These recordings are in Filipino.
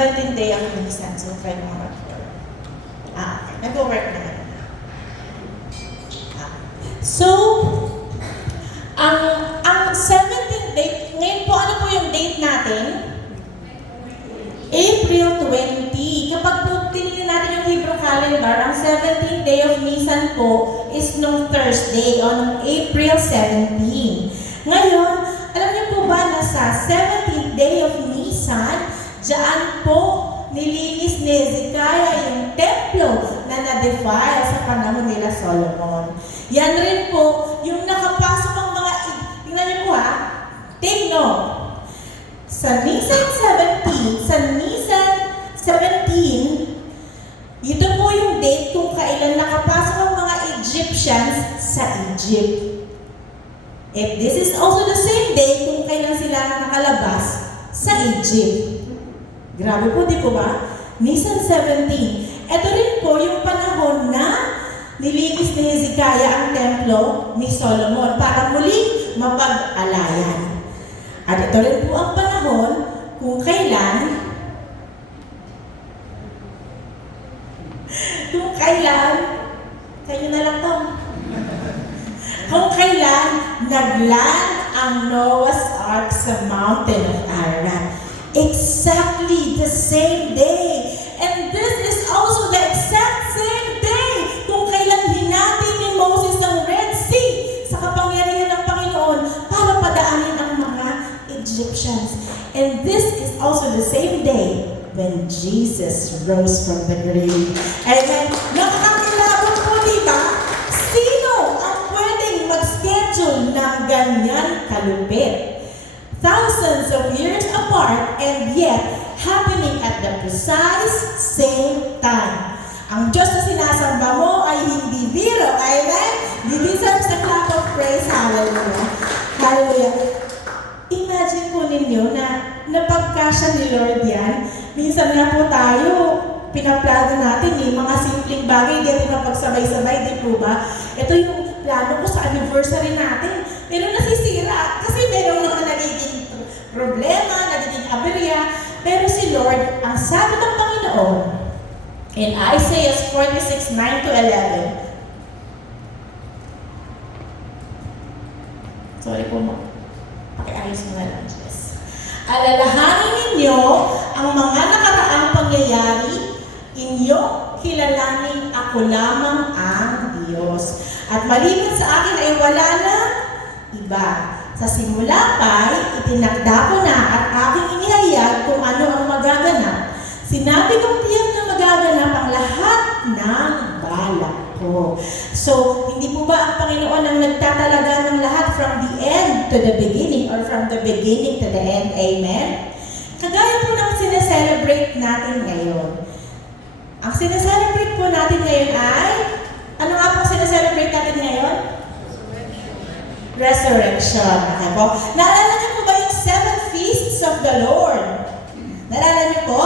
17th day ang Nisan. So, try mo mag-work. Okay. Nag-work naman. So, ang 17th date, ngayon po, ano po yung date natin? April 20. Kapag po tinignan natin yung Hebrew calendar, ang 17th day of Nisan po is nung Thursday o nung April 17. Ngayon, alam niyo po ba na sa 17th day of Nisan, diyan po nilinis ni Hezekiah yung templo na na-defile sa panahon nila Solomon. Yan rin po yung nakapasok ang mga, tingnan niyo po ha, take note. Sa Nisan 17, ito po yung date kung kailan nakapasok ang mga Egyptians sa Egypt. If this is also the same day kung kailan sila nakalabas sa Egypt. Grabe po, di po ba? Nisan 17. Ito rin po yung panahon na nilinis ni Hezekiah ang templo ni Solomon para muling mapag-alayan. At ito rin po ang panahon kung kailan kayo na lang to. Kung kailan nagland ang Noah's Ark sa mountain of Ararat. Exactly the same day. And this is also the exact same day kung kailan hinati ni Moses ang Red Sea sa kapangyarihan ng Panginoon para padaanin ang mga Egyptians. And this is also the same day when Jesus rose from the grave. Amen. Nakakakilabot po, diba? Sino ang pwedeng mag-schedule ng ganyan kalupit? Thousands of years apart and yet happening at the precise same time. Ang Diyos na sinasamba mo ay hindi biro. Amen? He deserves the clap of praise. Hallelujah. Hallelujah. Imagine po ninyo na napagkasya ni Lord yan. Minsan nga po tayo, pinaplano natin mga simpleng bagay, hindi natin mapagsabay-sabay, di po ba? Ito yung plano ko sa anniversary natin. Pero nasisira kasi meron mga nagiging problema, nagiging aberya. Pero si Lord, ang sabi ng Panginoon, in Isaiah 46, 9-11, sorry po mo. Pakiayos mo na lang, Jess. Alalahanin ninyo ang mga nakaraang pangyayari, inyong kilalanin ako lamang ang Diyos. At maliban sa akin ay wala na iba. Sa simula pa'y itinakda ko na at aking inihayag kung ano ang magaganap. Sinabi kong tiyak na magaganap ang lahat ng balak ko. So, hindi po ba ang Panginoon ang nagtatalaga ng lahat from the end to the beginning or from the beginning to the end? Amen? Kagaya po ng sineselebrate natin ngayon. Ang sineselebrate po natin ngayon ay, ano nga po sineselebrate natin ngayon? Resurrection. Okay po? Naalala niyo po ba yung 7 feasts of the Lord? Naalala niyo po?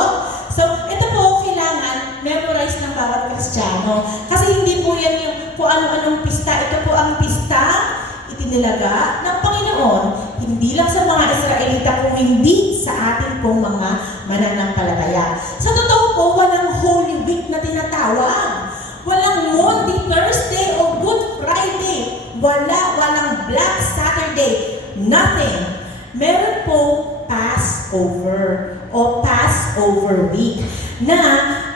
So, ito po, kailangan memorize ng bawat Kristiyano. Kasi hindi po yan yung kung ano-anong pista. Ito po ang pista itinilaga ng Panginoon. Hindi lang sa mga Israelita, kung hindi sa atin pong mga mananampalataya. Sa totoo po, walang Holy Week na tinatawag. Walang Monday, Thursday, o Good Friday. Walang Black Saturday. Nothing. Meron po Passover o Passover week na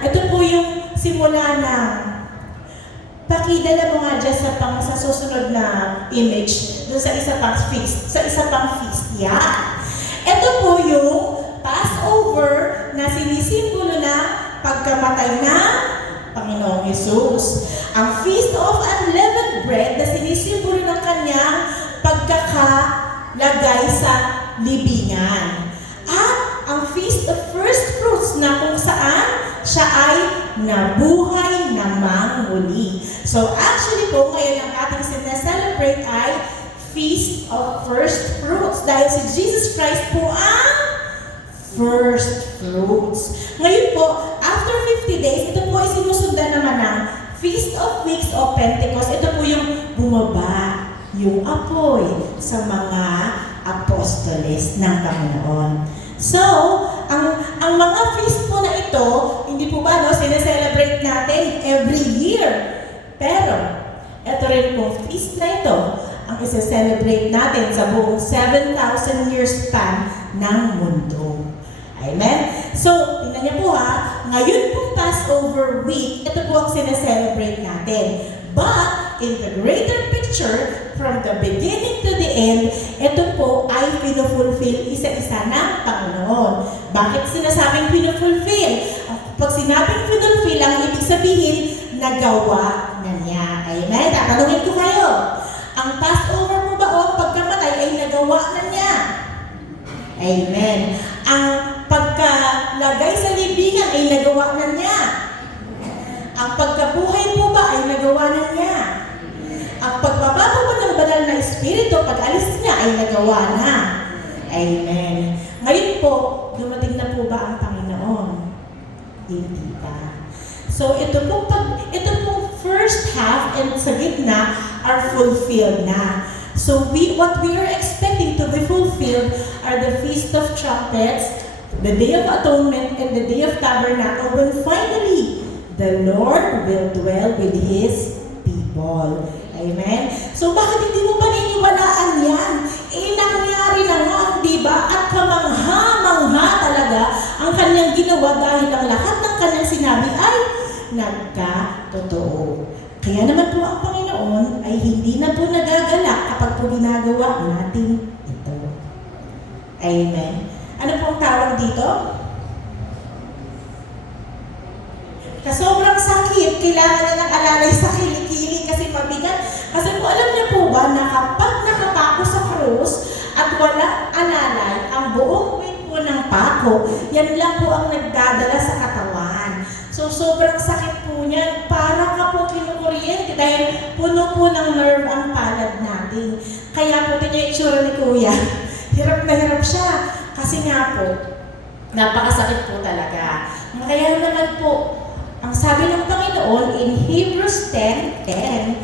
ito po yung simula na pakidala mo nga dyan sa susunod na image dun sa isa pang feast. Yan. Ito po yung Passover na sinisimbolo na pagkamatay na Panginoong Jesus. Ang Feast of Unleavened Bread na sinisimbolo ng kanyang pagkakalagay sa libingan. At ang Feast of First Fruits na kung saan siya ay nabuhay namang muli. So actually po, ngayon ang ating sineselebrate ay Feast of First Fruits. Dahil si Jesus Christ po ang first fruits. Ngayon po, after 50 days, ito po ay sinusundan naman ng Feast of Weeks o Pentecost. Ito po yung bumaba, yung apoy sa mga apostoles ng Panginoon. So, ang mga feast po year. Pero, ito rin pong feast na ito ang isa-celebrate natin sa buong 7,000 years span ng mundo. Amen? So, tingnan niyo po ha, ngayon pong Passover week, ito po ang sineselebrate natin. But, in the greater picture, from the beginning to the end, ito po ay pinufulfill isa-isa ng Panginoon. Bakit sinasabing pinufulfill? Pag sinabing pinufulfill, ang ibig sabihin, nagawa na niya. Amen? Tatanungin ko kayo, ang Passover mo ba o ang pagkamatay ay nagawa na niya? Amen. Ang pagkalagay sa libingan ay nagawa na niya. Ang pagkabuhay mo ba ay nagawa na niya. Ang pagbabago mo ng banal na espiritu, pag-alis niya ay nagawa na. Amen. Ngayon po, dumating na po ba ang Panginoon? Hindi pa. So ito pong first half and sa gitna are fulfilled na. So what we are expecting to be fulfilled are the Feast of Trumpets, the Day of Atonement, and the Day of Tabernacle, when finally the Lord will dwell with His people. Amen? So bakit hindi mo paniniwalaan yan? Nangyari na nga, di ba? At kamangha-mangha talaga ang kanyang ginawa dahil ang lahat ng kanyang sinabi ay nagkatotoo. Kaya naman po ang Panginoon ay hindi na po nagagalak kapag po ginagawa natin ito. Amen. Ano po ang tawag dito? Sa sobrang sakit, kailangan na ng alalay sa kilikili kasi mabigat. Kasi po alam niyo po ba na kapag nakapako sa krus at walang alalay, ang buong weight po ng pako, yan lang po ang nagdadala sa katawan. So, sobrang sakit po niyan. Para ka po kinukuryente dahil puno po ng nerve ang palad natin. Kaya po niya itsura ni Kuya. Hirap na hirap siya. Kasi nga po, napakasakit po talaga. Kaya naman po, ang sabi ng Panginoon in Hebrews 10:10,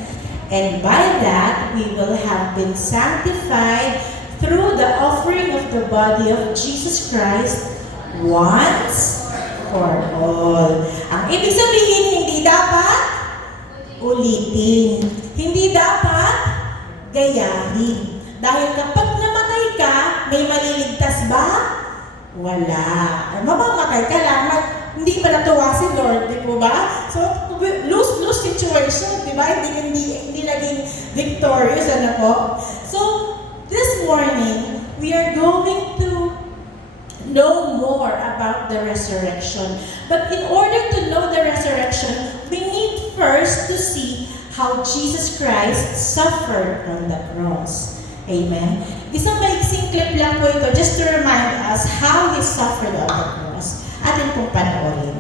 and by that we will have been sanctified through the offering of the body of Jesus Christ once for all. Ang ibig sabihin, hindi dapat ulitin. Hindi dapat gayahin. Dahil kapag namatay ka, may maliligtas ba? Wala. Mamamatay ka lang, hindi pa natuwa si Lord, di po ba? So, lose-lose situation, di ba? Hindi naging victorious, ano po? So, this morning, we are going to know more about the resurrection. But in order to know the resurrection, we need first to see how Jesus Christ suffered on the cross. Amen? Isang maiksing clip lang po ito just to remind us how He suffered on the cross. Atin pong panoorin.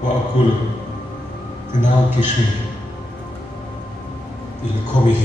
وأقول تناول كشمي لكومه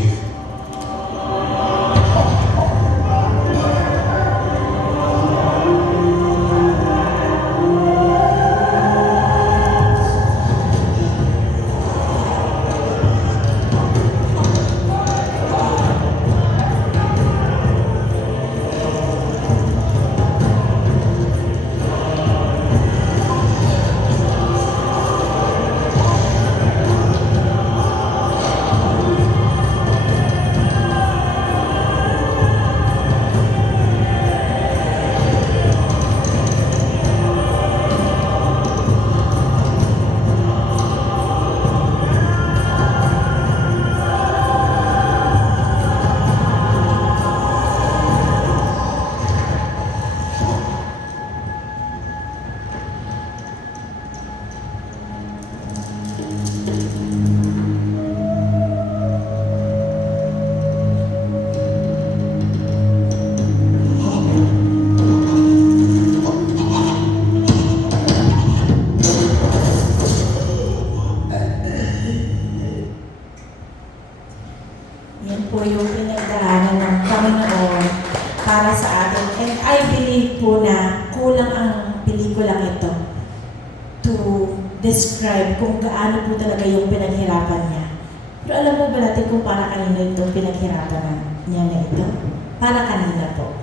din po na kulang ang pelikulang ito to describe kung gaano po talaga yung pinaghirapan niya. Pero alam mo ba natin kung para kanina itong pinaghirapan niya na ito? Para kanina po.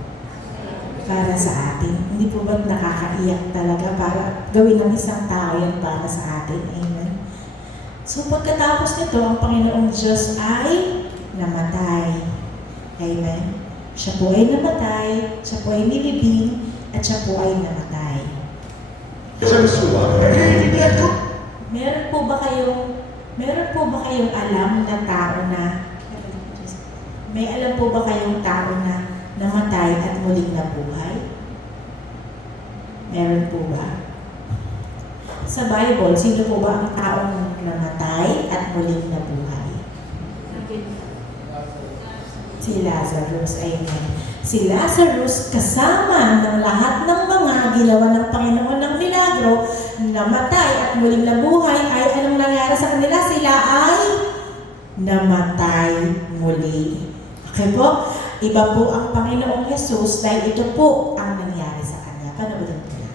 Para sa atin. Hindi po ba nakakaiyak talaga para gawin ng isang tao yan para sa atin? Amen. So pagkatapos nito, ang Panginoong Diyos ay namatay. Amen. Siya po ay namatay, siya po ay nilibing, at siya po ay namatay. Meron po ba kayong alam na tao na, may alam po ba kayong tao na namatay at muling nabuhay? Meron po ba? Sa Bible, sino po ba ang taong namatay at muling nabuhay? Si Lazarus, amen. Si Lazarus, kasama ng lahat ng mga ginawa ng Panginoon ng milagro, namatay at muling nabuhay, ay anong nangyari sa kanila? Sila ay namatay muli. Okay po? Iba po ang Panginoong Jesus dahil ito po ang nangyari sa Kanya. Panoorin po natin.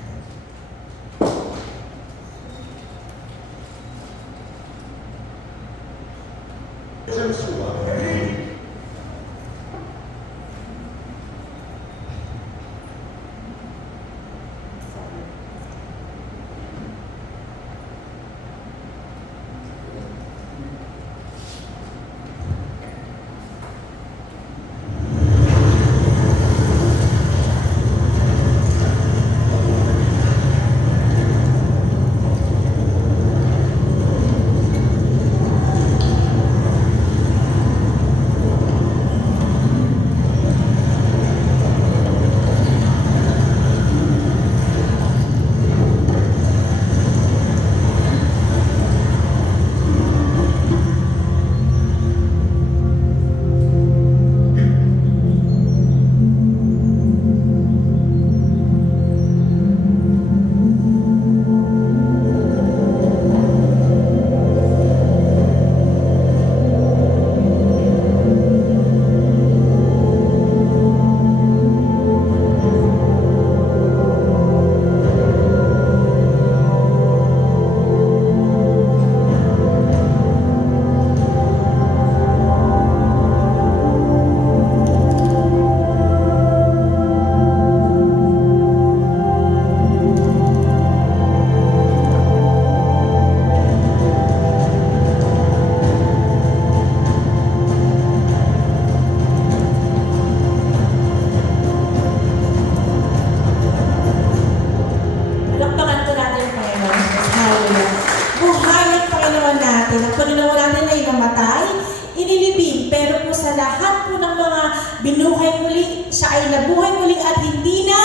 binuhay muli, siya ay nabuhay muli at hindi na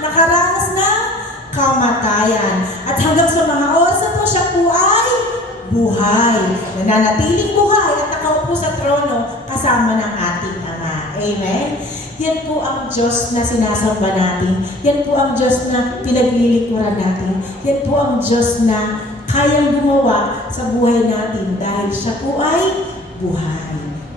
nakaranas ng kamatayan. At hanggang sa mga oras na to, siya po ay buhay. Nananatiling buhay at nakaupo sa trono kasama ng ating Ama. Amen? Yan po ang Diyos na sinasamba natin. Yan po ang Diyos na pinaglilingkuran natin. Yan po ang Diyos na kayang gumawa sa buhay natin dahil siya po ay buhay.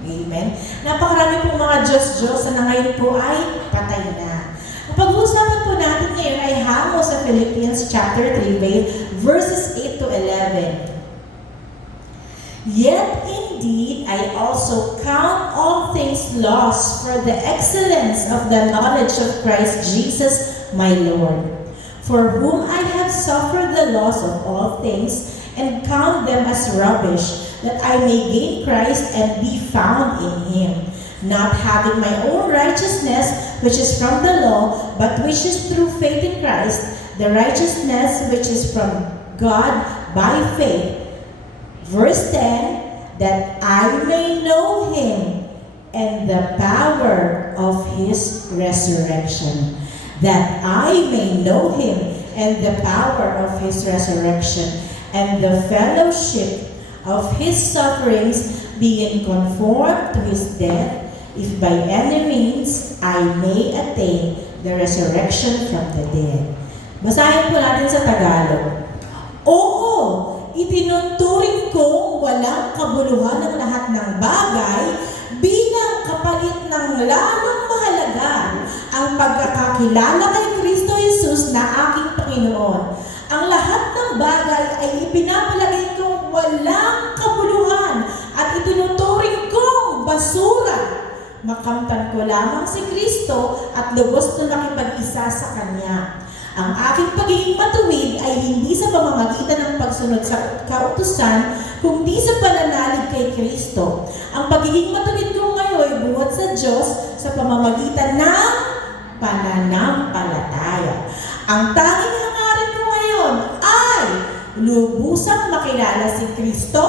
Amen? Napakarami po mga Diyos-Diyos na ngayon po ay patay na. Ang pag-uusapan po natin ngayon ay hango sa Philippians chapter 3, verses 8 to 11. Yet indeed I also count all things lost for the excellence of the knowledge of Christ Jesus my Lord, for whom I have suffered the loss of all things, and count them as rubbish, that I may gain Christ and be found in Him, not having my own righteousness, which is from the law, but which is through faith in Christ, the righteousness which is from God by faith. Verse 10, that I may know Him and the power of His resurrection. That I may know Him and the power of His resurrection, and the fellowship of His sufferings, being conformed to His death, if by any means I may attain the resurrection from the dead. Basahin po natin sa Tagalog. Oo, itinuturing ko walang kabuluhan ng lahat ng bagay bilang kapalit ng lalong mahalaga ang pagkakakilala kay Kristo Jesus na aking Panginoon. Ang lahat ng bagay ay ipinapalagay kong walang kabuluhan at itinuturing kong basura. Makamtan ko lamang si Kristo at lubos na nakipag-isa sa Kanya. Ang aking pagiging matuwid ay hindi sa pamamagitan ng pagsunod sa kautusan, kundi sa pananalig kay Kristo. Ang pagiging matuwid ko ngayon buhat sa Diyos sa pamamagitan ng pananampalataya. Ang tanging hangarin ko ngayon ay lubusang makilala si Kristo,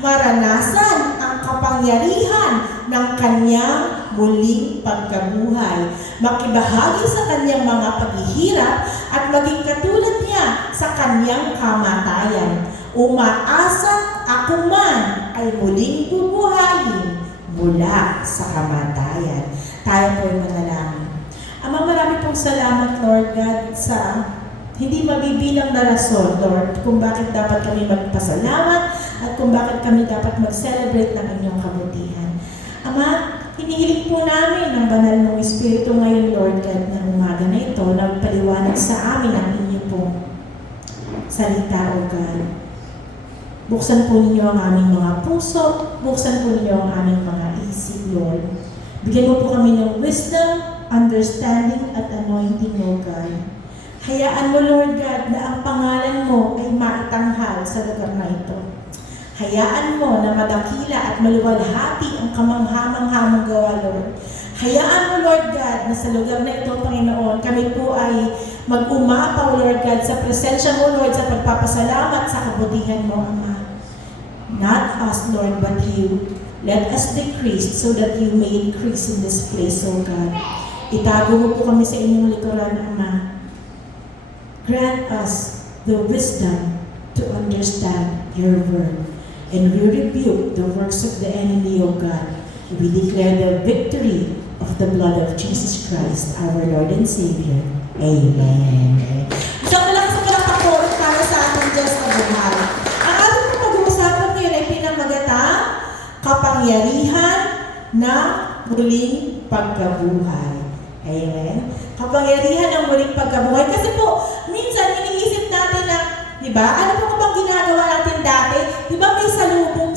maranasan ang kapangyarihan ng Kanyang muling pagkabuhay, makibahagi sa Kanyang mga paghihirap at maging katulad niya sa Kanyang kamatayan. Umaasang ako man ay muling bubuhayin mula sa kamatayan. Tayo po'y manalangin. Ama, marami pong salamat, Lord God, sa hindi mabibilang na rason, Lord, kung bakit dapat kami magpasalamat at kung bakit kami dapat mag-celebrate ng inyong kabutihan. Ama, hinihiling po namin ang banal mong Espiritu ngayon, Lord God, ng umaga na ito, na paliwanag sa amin ang inyong pong salita, O God. Buksan po ninyo ang aming mga puso, buksan po ninyo ang aming mga isip, Lord. Bigyan mo po kami ng wisdom, understanding, at anointing, O God. Hayaan mo, Lord God, na ang pangalan mo ay maitanghal sa lugar na ito. Hayaan mo na madakila at maluwalhati ang kamanghamang-hamang gawa, Lord. Hayaan mo, Lord God, na sa lugar na ito, Panginoon, kami po ay mag-umapaw, Lord God, sa presensya mo, Lord, sa pagpapasalamat sa kabutihan mo, Ama. Not us, Lord, but you. Let us decrease so that you may increase in this place, O God. Itago mo po kami sa inyong likuran, Ama. Grant us the wisdom to understand your word. And we rebuke the works of the enemy, O God. We declare the victory of the blood of Jesus Christ, our Lord and Savior. Amen. Isang malakas palakpakan para sa ating Diyos na buhay. Ang ating pag-uusapan ngayon ay pinamagatang kapangyarihan ng muling pagkabuhay. Amen. Kapangyarihan ng muling pagkabuhay. Kasi po, minsan iniisip natin na, di ba, ano po bang ginagawa natin dati? Di ba may salubong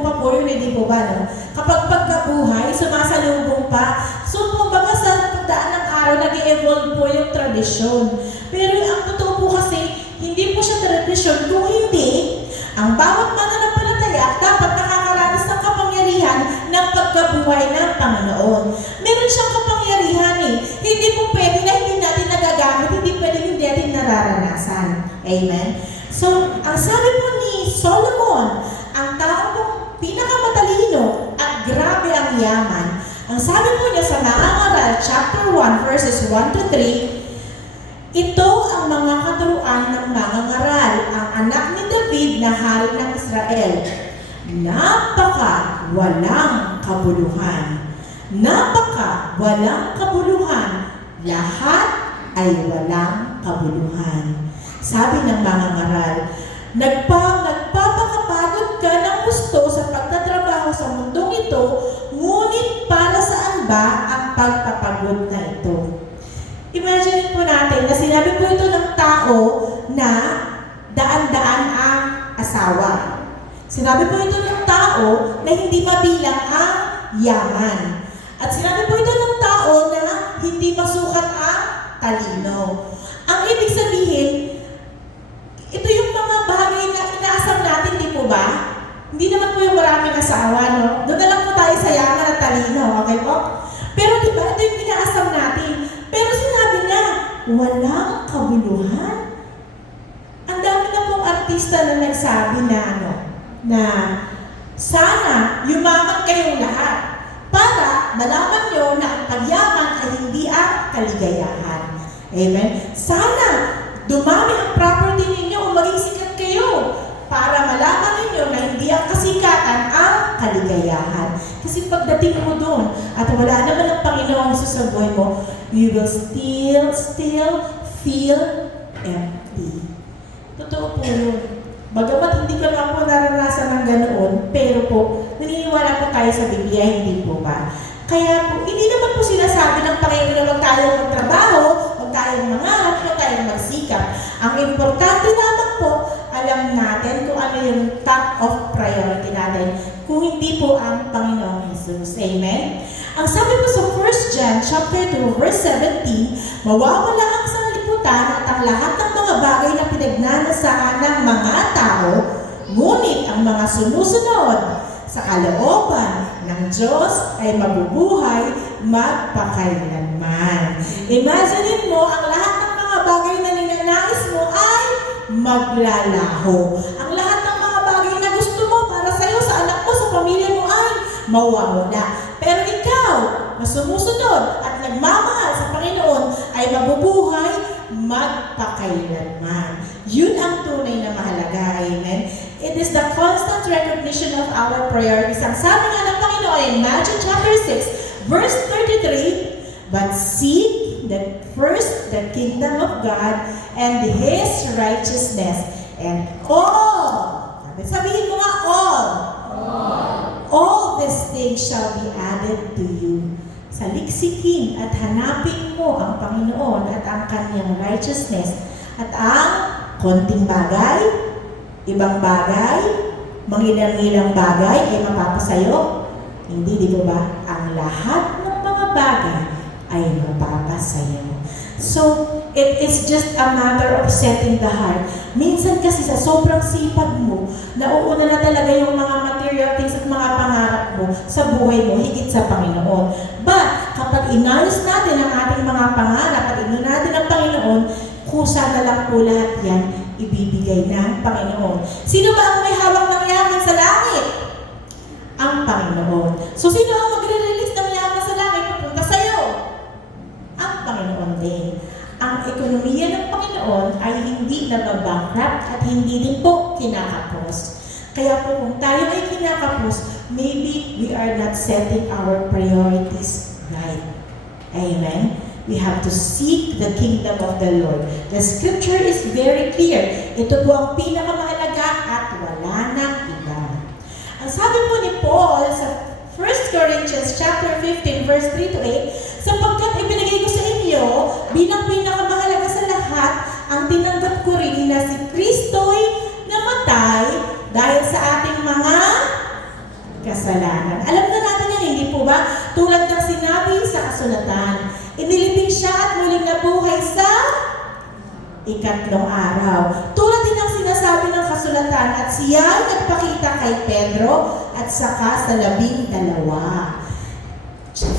pa po yun, hindi po ba, no? Kapag pagkabuhay, sumasalubong pa. So, kumbaga sa pagdaan ng araw, nag-evolve po yung tradisyon. Pero ang totoo po kasi, hindi po siya tradisyon. Kung hindi, ang bawat mananampalataya dapat nakakaranas ng kapangyarihan ng pagkabuhay ng Panginoon. Meron siyang kapangyarihan eh. Hindi po pwede na hindi natin nagagamit, hindi pwede hindi natin nararanasan. Amen? So, ang sabi po ni Solomon, ang tao pong pinakamatalino at grabe ang yaman, ang sabi po niya sa Nangangaral, chapter 1, verses 1 to 3, ito ang mga katuruan ng mangangaral, ang anak ni David na hari ng Israel. Walang kabuluhan. Walang kabuluhan. Lahat ay walang kabuluhan. Sabi ng mangangaral, nagpapakapagod ka ng gusto sa pagtatrabaho sa mundong ito, ngunit para saan ba ang pagpapagod na ito? Imagine po natin na sinabi po ito ng tao na daan-daan ang asawa. Sinabi po ito ng tao na hindi mabilang ang yaman. At sinabi po ito ng tao na hindi masukat ang talino. Ang ibig sabihin, ito yung mga bagay na inaasam natin, di po ba? Hindi naman po yung maraming asawa, no? Doon na lang po tayo sa yaman at talino, okay po? Pero di ba, ito yung inaasam natin. Pero sinabi niya, walang kabuluhan. Ang dami na pong artista na nagsabi na na sana yumaman kayong lahat para malaman nyo na ang pagyaman ay hindi ang kaligayahan. Amen? Sana dumami ang property ninyo o maging sikat kayo para malaman ninyo na hindi ang kasikatan ang kaligayahan. Kasi pagdating mo doon at wala naman ang Panginoon sa buhay mo, you will still feel empty. Totoo po yun. Bagamat hindi ko lang po naranasan ng ganoon, pero po, naniniwala po tayo sa Biblia, hindi po ba? Kaya po, hindi naman po sinasabi sinasabi ng Panginoon na huwag tayong magtrabaho, huwag tayong mangarap, huwag tayong magsikap. Ang importante lamang po, alam natin kung ano yung top of priority natin. Kung hindi po ang Panginoong Jesus. Amen? Ang sabi po sa 1 John chapter 2, verse 17, mawawala ang sanlibutan at ang lahat ng mga bagay na pinagnanasaan ng mga tao, ngunit ang mga sumusunod sa kalooban ng Diyos ay mabubuhay magpakailanman. Imagine mo, ang lahat ng mga bagay na ninanais mo ay maglalaho. Ang lahat ng mga bagay na gusto mo para sa iyo, sa anak mo, sa pamilya mo ay mawawala. Pero ikaw, na sumusunod at nagmamahal sa Panginoon, ay mabubuhay magpakailanman. Yun ang tunay na mahalaga. Amen? It is the constant recognition of our priorities. Ang sabi nga ng Panginoon in Matthew chapter 6, verse 33, but seek first the kingdom of God and His righteousness, and all, sabihin mo nga all these things shall be added to you. Saliksikin at hanapin mo ang Panginoon at ang Kanyang righteousness at ang konting bagay, ibang bagay, mangilang-ilang bagay ay mapapasayo. Hindi, di ba? Ang lahat ng mga bagay ay mapapasayo. So, it is just a matter of setting the heart. Minsan kasi sa sobrang sipag mo, nauuna na talaga yung mga material things at mga pangarap mo sa buhay mo, higit sa Panginoon. But, kapag inayos natin ang ating mga pangarap at ino natin ang Panginoon, kusa na lang po lahat yan ibibigay ng Panginoon. Sino ba ang may hawak ng yaman sa langit? Ang Panginoon. So, sino ang magre-release ng yaman sa langit papunta sa'yo? Ang Panginoon din. Ang ekonomiya ng Panginoon ay hindi nababankrupt at hindi din po kinakapos. Kaya po kung tayo ay kinakapos, maybe we are not setting our priorities right. Amen? We have to seek the kingdom of the Lord. The scripture is very clear. Ito po ang pinakamahalaga at wala nang iba. Ang sabi po ni Paul sa 1 Corinthians chapter 15 verse 3 to 8, sapagkat ipinagay ko sa inyo bilang pinakamahalaga sa lahat ang tinanggap ko rin na si Kristo'y namatay dahil sa ating mga kasalanan. Alam na natin yan, hindi po ba? Tulad ng sinabi sa kasulatan, inilibing siya at muling nabuhay sa ikatlong araw. Tulad din ang sinasabi ng kasulatan at siya nagpakita kay Pedro at saka sa 12.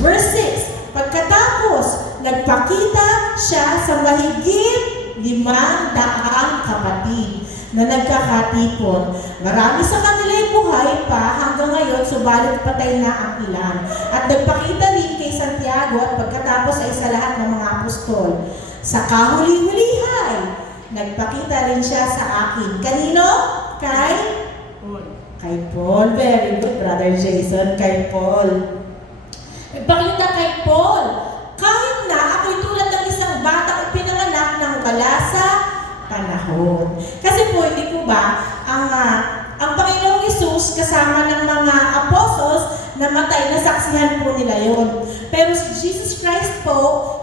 Verse 6, pagkatapos nagpakita siya sa mahigit 500 kapatid na nagkakatipon. Marami sa kanila'y buhay pa hanggang ngayon, subalit patay na ang ilan. At nagpakita rin kay Santiago at pagkatapos ay sa lahat ng mga apostol. Sa kahuli-hulihay, nagpakita rin siya sa akin. Kanino? Kay Paul. Very good, Brother Jason. Kay Paul. Nagpakita kay Paul. Kahit na ako'y tulad ng isang batang ipinanganak ng wala sa panahon. Kasi po, hindi po ba, ang Panginoong Hesus kasama ng mga apostles namatay, nasaksihan po nila yon. Pero si Jesus Christ po,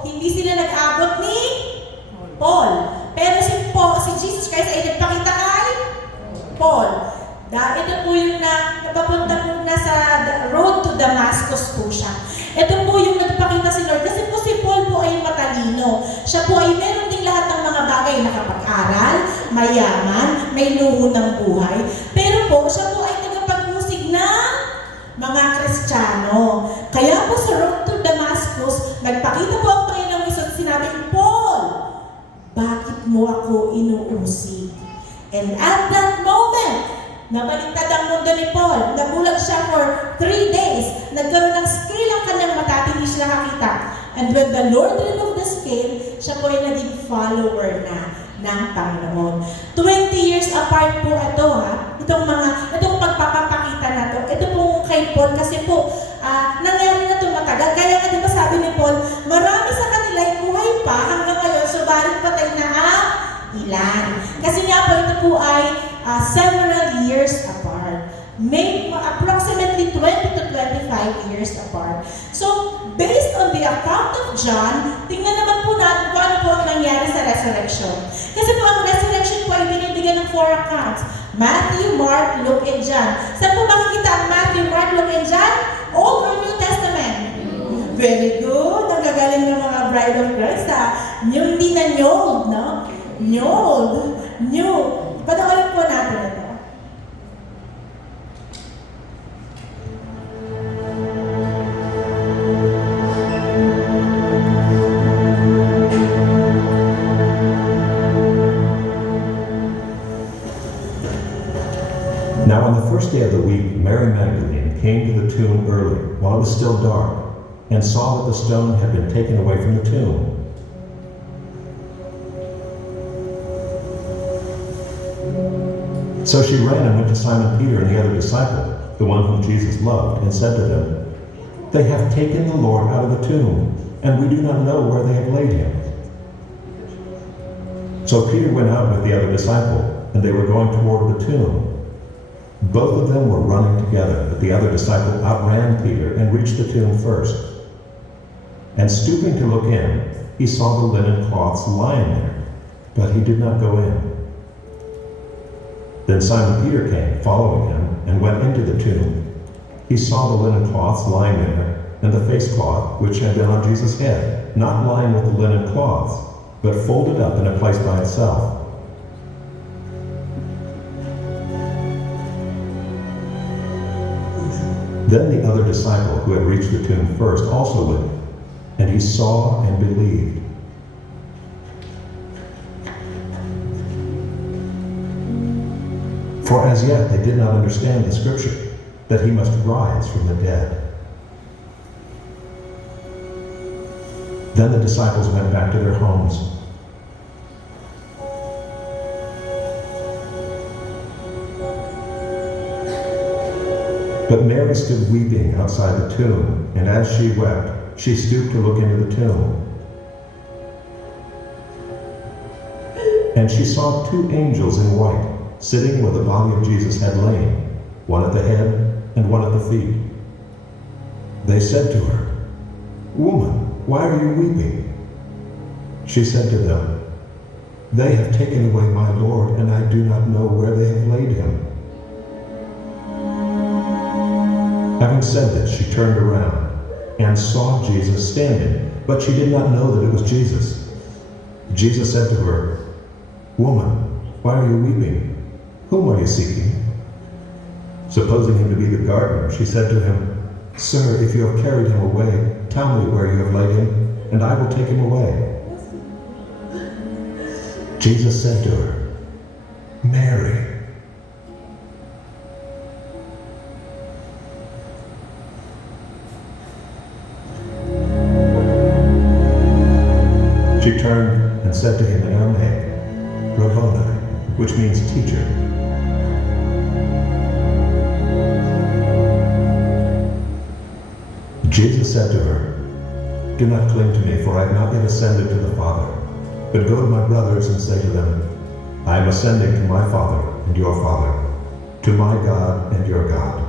hindi sila nag-abot ni Paul. Pero si Jesus Christ ay nagpakita kay Paul. Ito po yung napapunta po na sa road to Damascus po siya. Ito po yung nagpakita si Lord. Kasi po si Paul po ay matalino. Siya po ay meron ding lahat ng mga bagay, nakapag-aral, mayaman, may luho ng buhay. Pero po, siya po ay tagapagmusig ng mga Kristiyano. Kaya po sa road to Damascus, nagpakita po ang Panginoong Hesus, sinabi, Paul, bakit mo ako inuusig? And at that moment, nabaliktad ang mundo ni Paul. Nabulag siya for 3 days. Nagkaroon ng scale ang kanyang mata, hindi siya nakakita. And when the Lord removed the scale, siya po ay naging follower na ng Panginoon. 20 years apart po ito, ha? Itong pagpapakita na to. Ito po kay Paul kasi po, nangyari na ito matagal. Kaya nga diba sabi ni Paul, marami sa kanila ay buhay pa hanggang ngayon, subalit patay na ang ilan. Kasi nga po ito po ay several years apart. May approximately 20 to 25 years apart. So, based on the account of John, tingnan naman po natin kung ano po ang nangyari sa resurrection. Kasi po ang resurrection po ay binibigyan ng 4 accounts. Matthew, Mark, Luke, and John. Saan po makikita ang Matthew, Mark, Luke, and John? Old or New Testament? Very good. Ang gagaling ng mga bride of Christ, ha? New, hindi na new, no? New. Panoorin po natin ito. Now on the first day of the week, Mary Magdalene came to the tomb early, while it was still dark, and saw that the stone had been taken away from the tomb. So she ran and went to Simon Peter and the other disciple, the one whom Jesus loved, and said to them, "They have taken the Lord out of the tomb, and we do not know where they have laid him." So Peter went out with the other disciple, and they were going toward the tomb. Both of them were running together, but the other disciple outran Peter and reached the tomb first. And stooping to look in, he saw the linen cloths lying there, but he did not go in. Then Simon Peter came, following him, and went into the tomb. He saw the linen cloths lying there, and the face cloth which had been on Jesus' head, not lying with the linen cloths, but folded up in a place by itself. Then the other disciple who had reached the tomb first also went, and he saw and believed. For as yet they did not understand the scripture, that he must rise from the dead. Then the disciples went back to their homes. But Mary stood weeping outside the tomb, and as she wept, she stooped to look into the tomb. And she saw 2 angels in white, sitting where the body of Jesus had lain, one at the head and one at the feet. They said to her, "Woman, why are you weeping?" She said to them, "They have taken away my Lord, and I do not know where they have laid him." Having said this, she turned around and saw Jesus standing, but she did not know that it was Jesus. Jesus said to her, "Woman, why are you weeping? Whom are you seeking?" Supposing him to be the gardener, she said to him, "Sir, if you have carried him away, tell me where you have laid him, and I will take him away." Jesus said to her, "Mary." She turned and said to him in Aramaic, "Rabboni," which means teacher. Jesus said to her, "Do not cling to me, for I have not yet ascended to the Father. But go to my brothers and say to them, I am ascending to my Father and your Father, to my God and your God."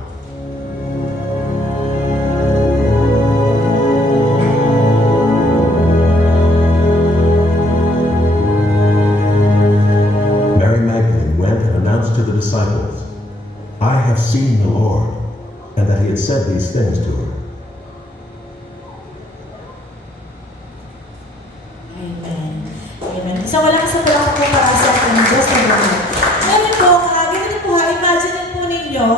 Mary Magdalene went and announced to the disciples, "I have seen the Lord," and that he had said these things to her. Amen. So wala sa pala po para sa akin ng Diyos na Lord. Ngayon po, ganito po ha, imagine po ninyo,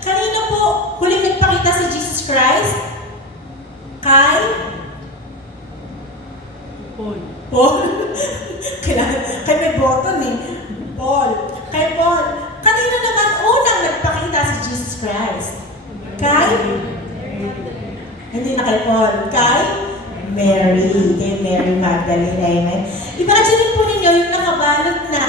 kanina po huling nagpakita si Jesus Christ? Kay? Paul. Kay may button eh. Paul. Kay Paul. Kanina naman unang nagpakita si Jesus Christ? Kay? Hindi na kay Paul. Kay Mary Magdalene. Amen. Imagine po ninyo yung nakabalot na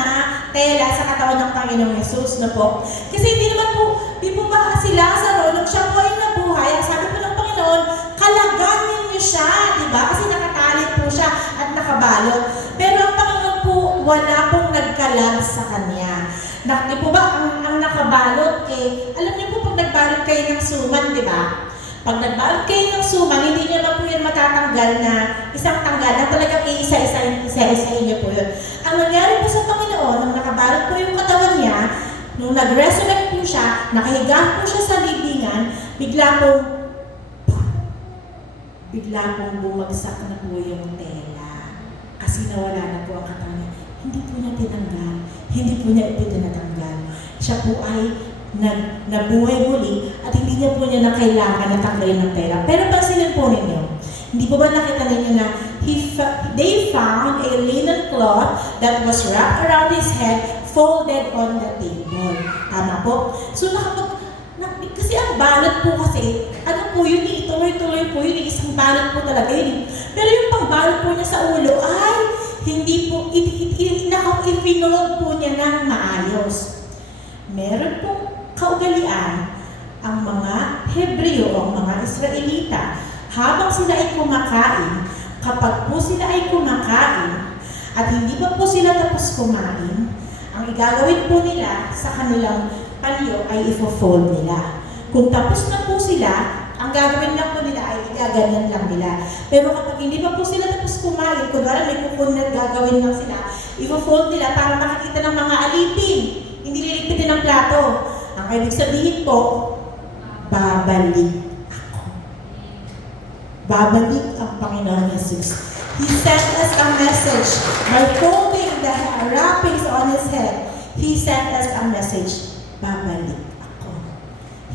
tela sa katawan ng Panginoong Jesus, no po? Kasi hindi naman po, di po ba si Lazaro, nung siya po ay nabuhay, ang sabi po ng Panginoon, kalaganin niyo siya, di ba? Kasi nakatali po siya at nakabalot. Pero ang Panginoon po, wala pong nagkalag sa kanya. Di po ba, ang nakabalot, alam niyo po pag nagbalot kayo ng suman, di ba? Pag nagbalot kayo ng suman, hindi niyo naman po yan matatanggal na isang tanggal na talagang isa-isahin niyo po yun. Ang nangyari po sa Panginoon, nung nakabalot po yung katawan niya, nung nag-resurrect po siya, nakahiga po siya sa libingan, bigla pong bumagsak na po yung tela. Kasi nawala na po ang katawan niya. Hindi po niya tinanggal. Hindi po niya itinatanggal. Siya po ay nabuhay muli at hindi niya po niya na kailangan na tanggalin ng tela. Pero pansinin po ninyo, hindi po ba nakita ninyo na they found a linen cloth that was wrapped around his head, folded on the table. Tama po? So kasi ang balot po kasi, ano po yun, tuloy-tuloy po yun, isang balot po talaga yun. Pero yung pangbalot po niya sa ulo ay hindi po, ipinold po niya ng maayos. Meron pong kaugalian ang mga Hebreo o ang mga Israelita habang sila ay kumakain, kapag po sila ay kumakain at hindi pa po sila tapos kumain, ang igagawin po nila sa kanilang palyo ay ifo-fold nila. Kung tapos na po sila, ang gagawin lang po nila ay igaganyan lang nila. Pero kapag hindi pa po sila tapos kumain, kunwari may kukunan gagawin lang sila, ifo-fold nila para makikita ng mga alipin. Hindi liligpitin ng plato. Ang ibig sabihin po, babalik ako. Babalik ang Panginoon Jesus. He sent us a message by folding the wrappings on His head. He sent us a message, babalik ako.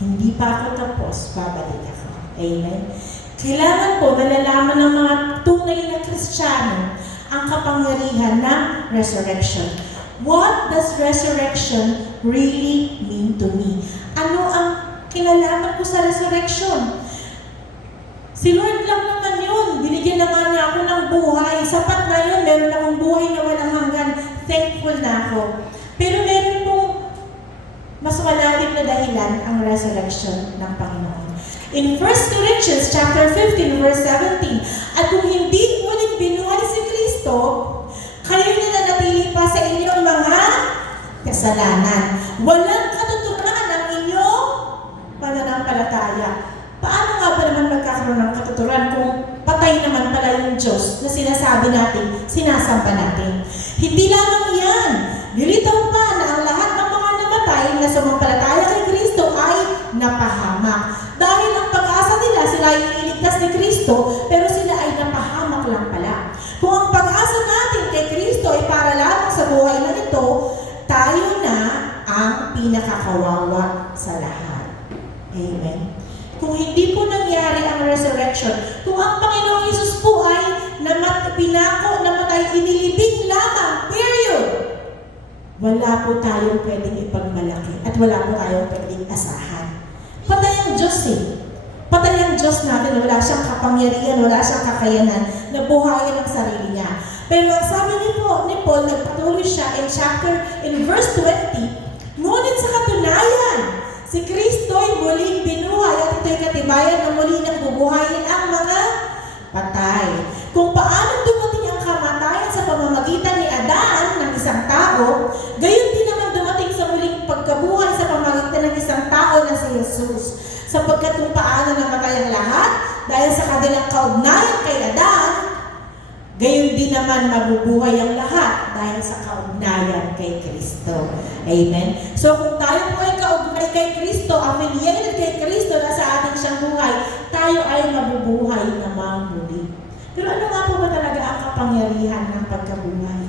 Hindi pa ako tapos, babalik ako. Amen? Kailangan po nalalaman ng mga tunay na Kristiyano ang kapangyarihan ng resurrection. What does resurrection really mean to me? Ano ang kinalaman ko sa resurrection? Si Lord lang naman yun. Binigyan naman niya ako ng buhay. Sapat na yun. Meron akong buhay na walang hanggan. Thankful na ako. Pero meron pong mas malalim na dahilan ang resurrection ng Panginoon. In 1 Corinthians chapter 15, verse 17, at kung hindi ulit binuhay si Kristo, kayo nananatili pa sa inyong mga kasalanan. Walang katuturan ang inyong pananampalataya. Paano nga ba naman magkakaroon ng katuturan kung patay naman pala yung Diyos na sinasabi natin, sinasamba natin? Hindi lamang iyan. Nilitaw pa na ang lahat ng mga namatay na sumampalataya kay Kristo ay napahamak. Dahil ang pag-asa nila, sila ay iniligtas ni Kristo, pero sila ay napahamak lang pala. Kung ang pag-asa natin kay Kristo ay para lamang sa buhay na ito, tayo na ang pinakakawawa sa lahat. Amen. Kung hindi po nangyari ang resurrection, kung ang Panginoong Hesus po ay namatay, inilibing lamang, period, wala po tayong pwedeng ipagmalaki at wala po tayong pwedeng asahan. Patay ang Diyos Patay ang Diyos natin, wala siyang kapangyarihan, wala siyang kakayanan na buhayin ang sarili niya. Pero ang sabi ni Paul, nagpatuloy siya in verse 20, ngunit sa katunayan, si Kristo ay muling binuhay at ito'y katibayan na muli nang bubuhayin ang mga patay. Kung paano dumating ang kamatayan sa pamamagitan ni Adan ng isang tao, gayon din naman dumating sa muling pagkabuhay sa pamamagitan ng isang tao na si Jesus. Sapagkat kung paano namatay ang lahat dahil sa kanilang kaugnayan kay Adan, gayon din naman mabubuhay ang lahat dahil sa kaugnayan kay Kristo. Amen? So kung tayo po ay kaugnay kay Kristo, affiliated kay Kristo na sa ating siyang buhay, tayo ay mabubuhay namang muli. Pero ano nga po ba talaga ang kapangyarihan ng pagkabuhay?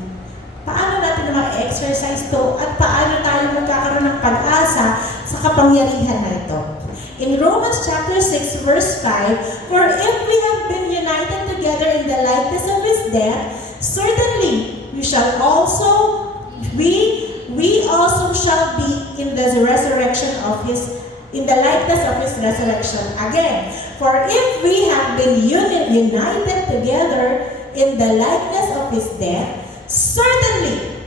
Paano natin ma-exercise to at paano tayo magkakaroon ng pag-asa sa kapangyarihan na ito? In Romans chapter 6 verse 5, for if we have been united together in the likeness of His death, certainly we also shall be in the resurrection of in the likeness of His resurrection again. For if we have been united together in the likeness of His death, certainly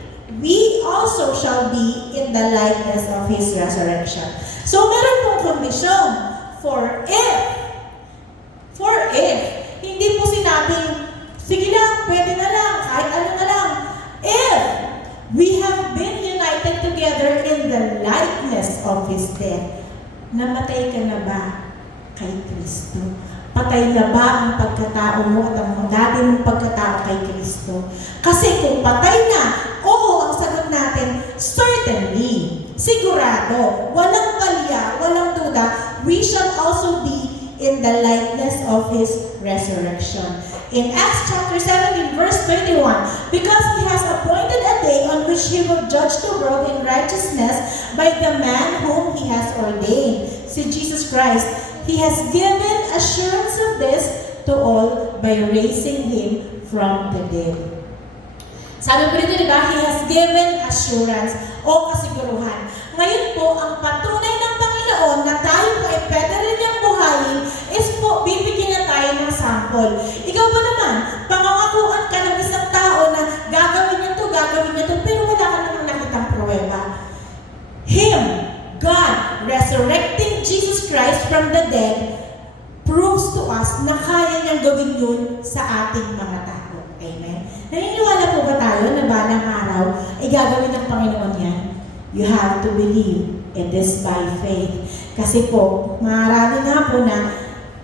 we also shall be in the likeness of His resurrection. So meron pong kondisyon, for if, hindi po sinabing, sige lang, pwede na lang, kahit ano na lang. If we have been united together of His death. Namatay ka na ba kay Kristo? Patay na ba ang pagkatao mo at ang dati mong pagkatao kay Kristo? Kasi kung patay na, oo, ang sagot natin, certainly, sigurado, walang palya, walang duda, we shall also be in the likeness of His resurrection. In Acts chapter 17, verse 21, because He has appointed a day on which He will judge the world in righteousness by the man whom He has ordained, si Jesus Christ, He has given assurance of this to all by raising Him from the dead. Sabi ko dito, diba? He has given assurance o kasiguruhan. Ngayon po, ang patunay ng Panginoon na tayo po ay pwede rin niyang buhayin is po, bibigyan na tayo ng sample. Ikaw ba naman, pangangakuan ka ng isang tao na gagawin niya to, pero wala ka namang nakitang pruweba. Him, God, resurrecting Jesus Christ from the dead, proves to us na kaya niyang gawin yun sa ating mga tao. Amen? Naniniwala po ba tayo na balang araw ay gagawin ng Panginoon yan? You have to believe it is by faith. Kasi po, marami nga po na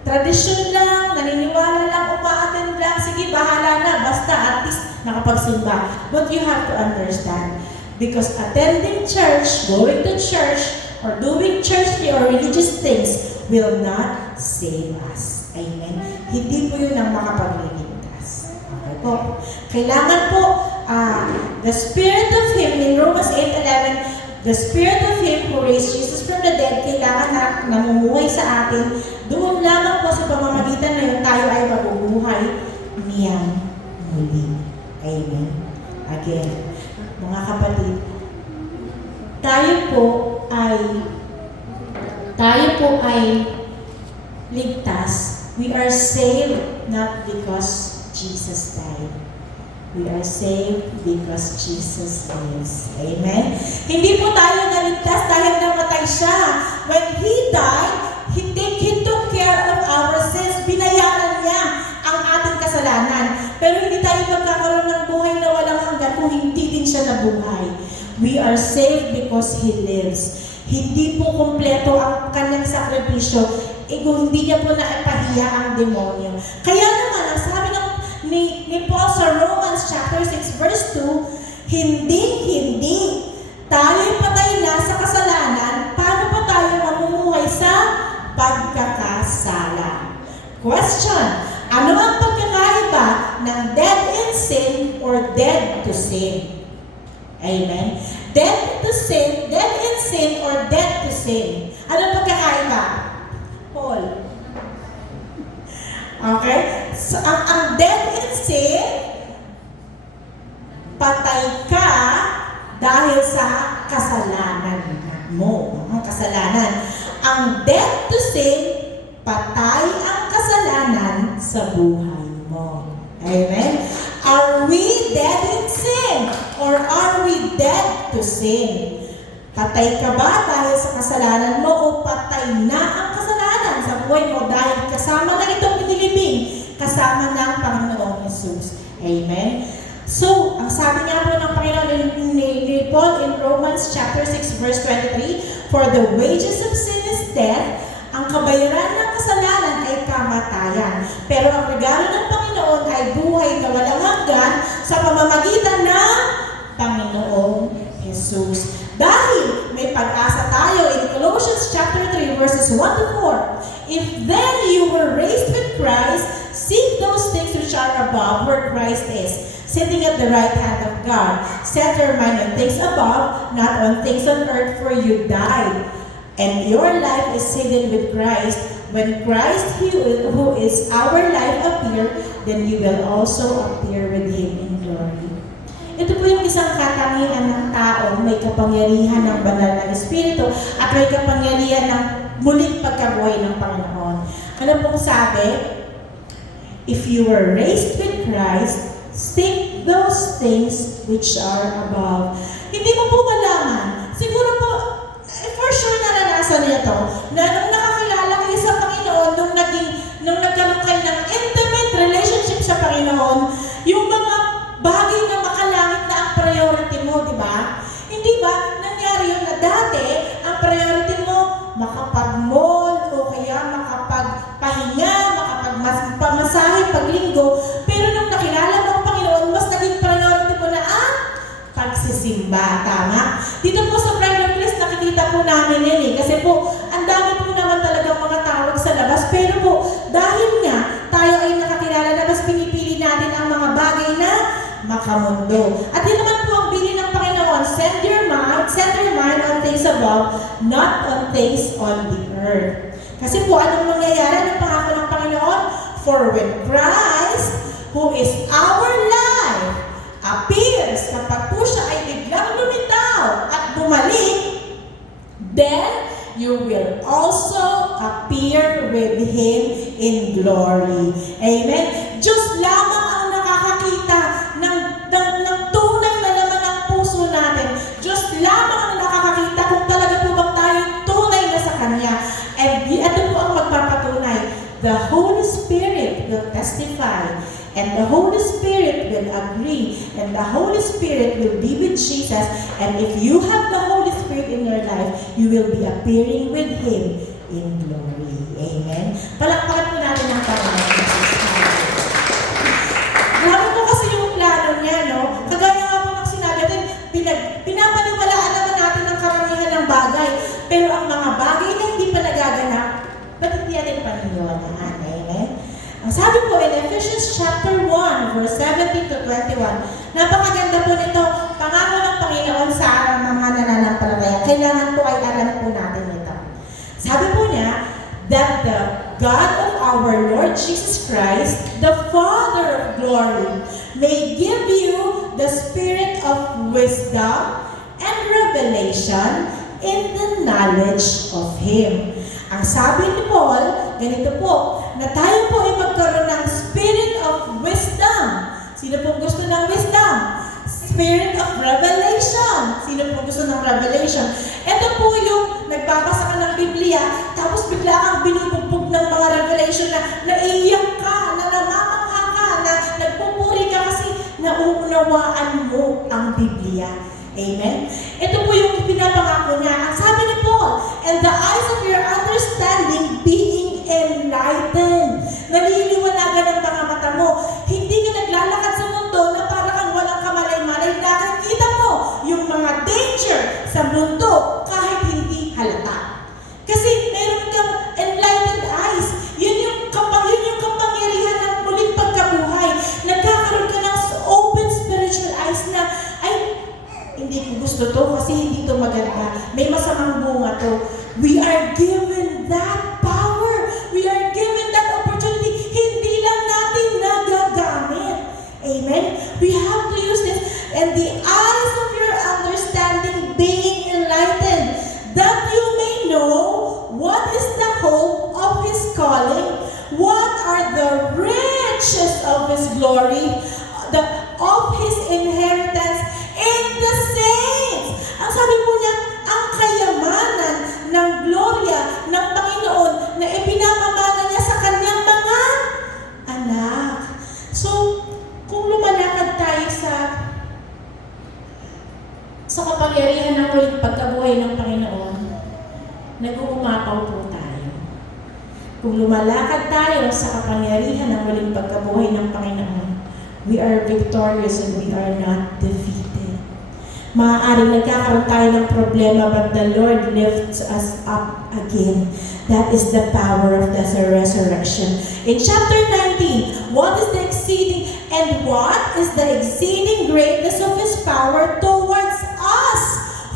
tradisyon lang, naniniwala lang, umaattend lang, sige, bahala na, basta at least nakapagsimba. But you have to understand, because attending church, going to church, or doing churchly or religious things will not save us. Amen? Hindi po yun ang makapagliligtas. Okay po? Kailangan po, the Spirit of Him, in Romans 8:11, the Spirit of Him who raised Jesus from the dead, kailangan na namumuhay sa atin. Doon lamang po sa pamamagitan na yun, tayo ay mabubuhay niyang muli. Amen? Again, mga kapatid, tayo po ay ligtas. We are saved not because Jesus died. We are saved because Jesus lives. Amen? Hindi po tayo naligtas dahil namatay siya. When He died, He took care of our sins. Binayaran niya ang ating kasalanan. Pero hindi tayo magkakaroon ng buhay na walang hanggan kung hindi din siya nabuhay. We are saved because He lives. Hindi po kumpleto ang kanyang sakripisyo kung hindi niya po naipahiya ang demonyo. Kaya naman, ang sabi ni Paul sa Romans chapter 6 verse 2, hindi tayo'y patay na sa kasalanan, paano pa tayo mamumuhay sa pagkakasala? Question, ano ang pagkakaiba ng dead in sin or dead to sin? Amen? Dead in sin or dead to sin. Ano pagkakaiba? Paul. Okay? So, ang dead in sin, patay ka dahil sa kasalanan mo. Ang kasalanan. Ang dead to sin, patay ang kasalanan sa buhay mo. Amen? Are we dead in sin? Or are we dead to sin? Patay ka ba dahil sa kasalanan mo o patay na ang kasalanan sa buhay mo dahil kasama na itong inilibing, kasama ng Panginoong Jesus. Amen? So, ang sabi nga po ng Panginoon ni Paul in Romans chapter 6 verse 23, for the wages of sin is death, ang kabayaran ng kasalanan ay kamatayan. Pero ang regalo ng Panginoon ay buhay na walang hanggan sa pamamagitan ng Panginoong Jesus. Dahil may pag-asa tayo in Colossians chapter 3 verses 1 to 4. If then you were raised with Christ, seek those things which are above where Christ is, sitting at the right hand of God. Set your mind on things above, not on things on earth, for you died. And your life is hidden with Christ. When Christ, who is our life, appear, then you will also appear with Him in glory. Ito po yung isang katangian ng tao, may kapangyarihan ng banal na Espiritu at may kapangyarihan ng muling pagkabuhay ng Panginoon. Ano pong sabi? If you were raised with Christ, seek those things which are above. Hindi mo po malaman. Siguro po, for sure naranasan niya to, na nung nakakilala kayo sa Panginoon, nung nagkaroon kayo ng intimate relationship sa Panginoon, yung mga bagay na makalangit na ang priority mo, di ba? Hindi ba? Nangyari yun na dati, ang priority mo, makapag-mall o kaya makapagpahinga, makapagpamasahe paglinggo. Pero nung nakilala mo ang Panginoon, mas naging priority mo na ang pagsisimba. Tama? Dito po sa Pride of Christ, nakikita po namin yan eh. Kasi po, ang dami po naman talagang mga tawag sa labas. Pero po, dahil nga tayo ay nakakilala na mas pinipili natin ang mga bagay na makamundo. At yun naman po ang bili ng Panginoon, set your mind on things above, not on things on the earth. Kasi po, anong mangyayari ng pangako ng Panginoon? For when Christ, who is our life, appears, kapag po siya ay biglang lumitaw at bumalik, then you will also appear with Him in glory. Amen? Diyos lamang ang nakakakita ng tunay na laman ng puso natin. Diyos lamang ang nakakakita kung talaga po bang tayo tunay na sa Kanya. And ito po ang magpapatunay. The Holy Spirit will testify, and the Holy Spirit will agree, and the Holy Spirit will be with Jesus. And if you have the Holy Spirit in your life, you will be appearing with Him in glory. Amen? Palakpakan po natin ang Panginoon Jesus. Grabe po kasi yung plano niya, no? Kagaya nga po ng sinabi natin, pinapaniwalaan naman natin ang karamihan ng bagay. Pero ang mga bagay na hindi pa nagaganap, ba't hindi natin paniniwalaan? Amen? Ang sabi po in Ephesians chapter 1, verse 17 to 21, napakaganda po nito, pangako ng Panginoon sa mga nananampalataya. Kailangan po ay alam po natin ito. Sabi po niya, that the God of our Lord Jesus Christ, the Father of glory, may give you the spirit of wisdom and revelation in the knowledge of Him. Ang sabi ni Paul, ganito po, na tayo po ay magkaroon ng spirit of wisdom. Sino po gusto ng wisdom? Spirit of revelation. Sino po gusto ng revelation? Ito po yung nagbabasa ka ng Biblia, tapos bigla kang binubugbog ng mga revelation na naiiyak ka, na namamangha ka, na nagpupuri ka kasi nauunawaan mo ang Biblia. Amen? Ito po yung pinapangako niya. Ang sabi ni Paul, and the eyes of your understanding being enlightened. Naliliwanagan ang mga mata mo. Hindi ka naglalakad sa mundo na para kang walang kamalay-malay. Nakikita mo yung mga danger sa mundo kahit hindi halata. Kasi meron kang enlightened eyes. Yun yung kapangyarihan ng muling pagkabuhay. Nagkakaroon ka ng open spiritual eyes na, ay, hindi ko gusto to kasi hindi to maganda. May masamang bunga to. We are given that power. We are given that opportunity. Hindi lang natin nagagamit. Amen? We have to use this. And the eyes of your understanding being enlightened, that you may know what is the hope of His calling, what are the riches of His glory, of His inheritance in the saints. Ang sabi po niya, ang kayamanan ng gloria ng Panginoon na ipinamamana niya sa kanyang mga anak. So, kung lumalakad tayo sa kapangyarihan ng muling pagkabuhay ng Panginoon, nag-uumapaw po tayo. Kung lumalakad tayo sa kapangyarihan ng muling pagkabuhay ng Panginoon, we are victorious and we are not defeated. Maaaring nagkakaroon tayo ng problema, but the Lord lifts us up again. That is the power of the resurrection. In chapter 19, what is the exceeding greatness of His power towards us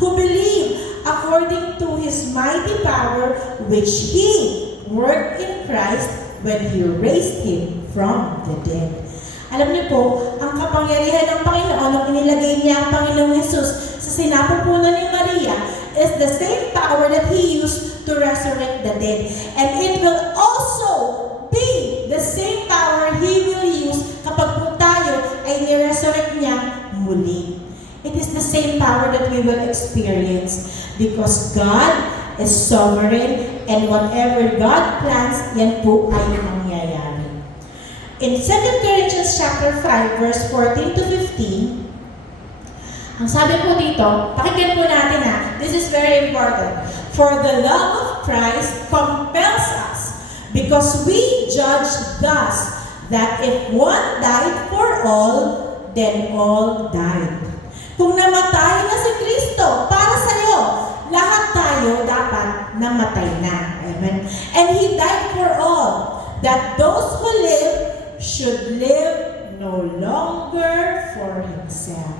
who believe, according to His mighty power, which He worked in Christ when He raised Him from the dead. Alam niyo po, ang kapangyarihan ng Panginoon nung inilagay niya ang Panginoong Jesus sa sinapupunan ni Maria is the same power that He used to resurrect the dead. And it will also be the same power He will use kapag po tayo ay ni-resurrect niya muli. It is the same power that we will experience because God is sovereign and whatever God plans, yan po ay mangyayari. In 2 Corinthians chapter 5, verse 14 to 15, Ang sabi po dito, pakinggan po natin ha, this is very important. For the love of Christ compels us, because we judge thus, that if one died for all, then all died. Kung namatay na si Kristo para sa iyo, lahat tayo dapat namatay na. Amen. And He died for all, that those who live should live no longer for himself.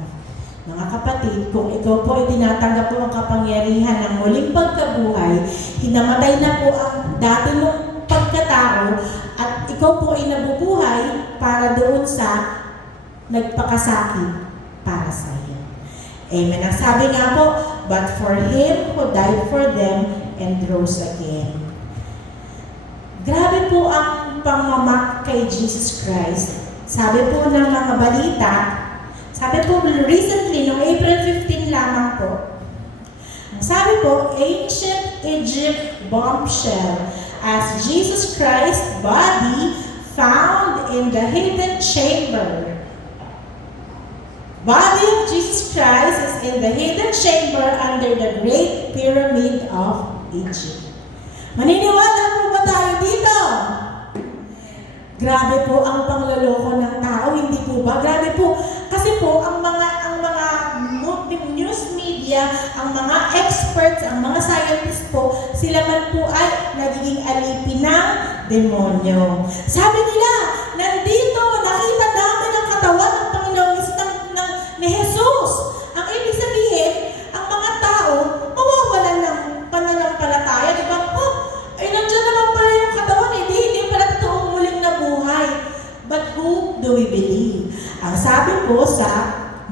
Mga kapatid, kung ikaw po ay tinatanggap po ang kapangyarihan ng muling pagkabuhay, hinamatay na po ang dati mong pagkatao, at ikaw po ay nabubuhay para doon sa nagpakasakit para sa iyo. Amen. Ang sabi nga po, but for Him who died for them and rose again. Grabe po ang pangmamak kay Jesus Christ. Sabi po ng mga balita, sabi po recently, noong April 15 lamang po, sabi po, ancient Egypt bombshell as Jesus Christ's body found in the hidden chamber. Body of Jesus Christ is in the hidden chamber under the Great Pyramid of Egypt. Maniniwala po ba tayo dito? Grabe po ang pangloloko ng tao, hindi po ba? Grabe po. Kasi po, ang mga news media, ang mga experts, ang mga scientists po, sila man po ay nagiging alipin ng demonyo. Sabi nila, nandito, nakita namin ang katawan ng Panginoong ni Jesus. Ang ibig sabihin, ang mga tao, mawawalan ng pananampalataya. Di ba? Oh, ay nandiyan naman pala yung katawan. Hindi pala totoong muling nabuhay. But who do we believe? Ang sabi po sa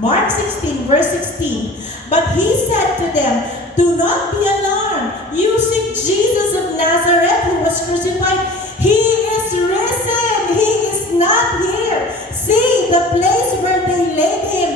Mark 16, verse 16, but He said to them, do not be alarmed. You seek Jesus of Nazareth who was crucified. He is risen. He is not here. See the place where they laid Him.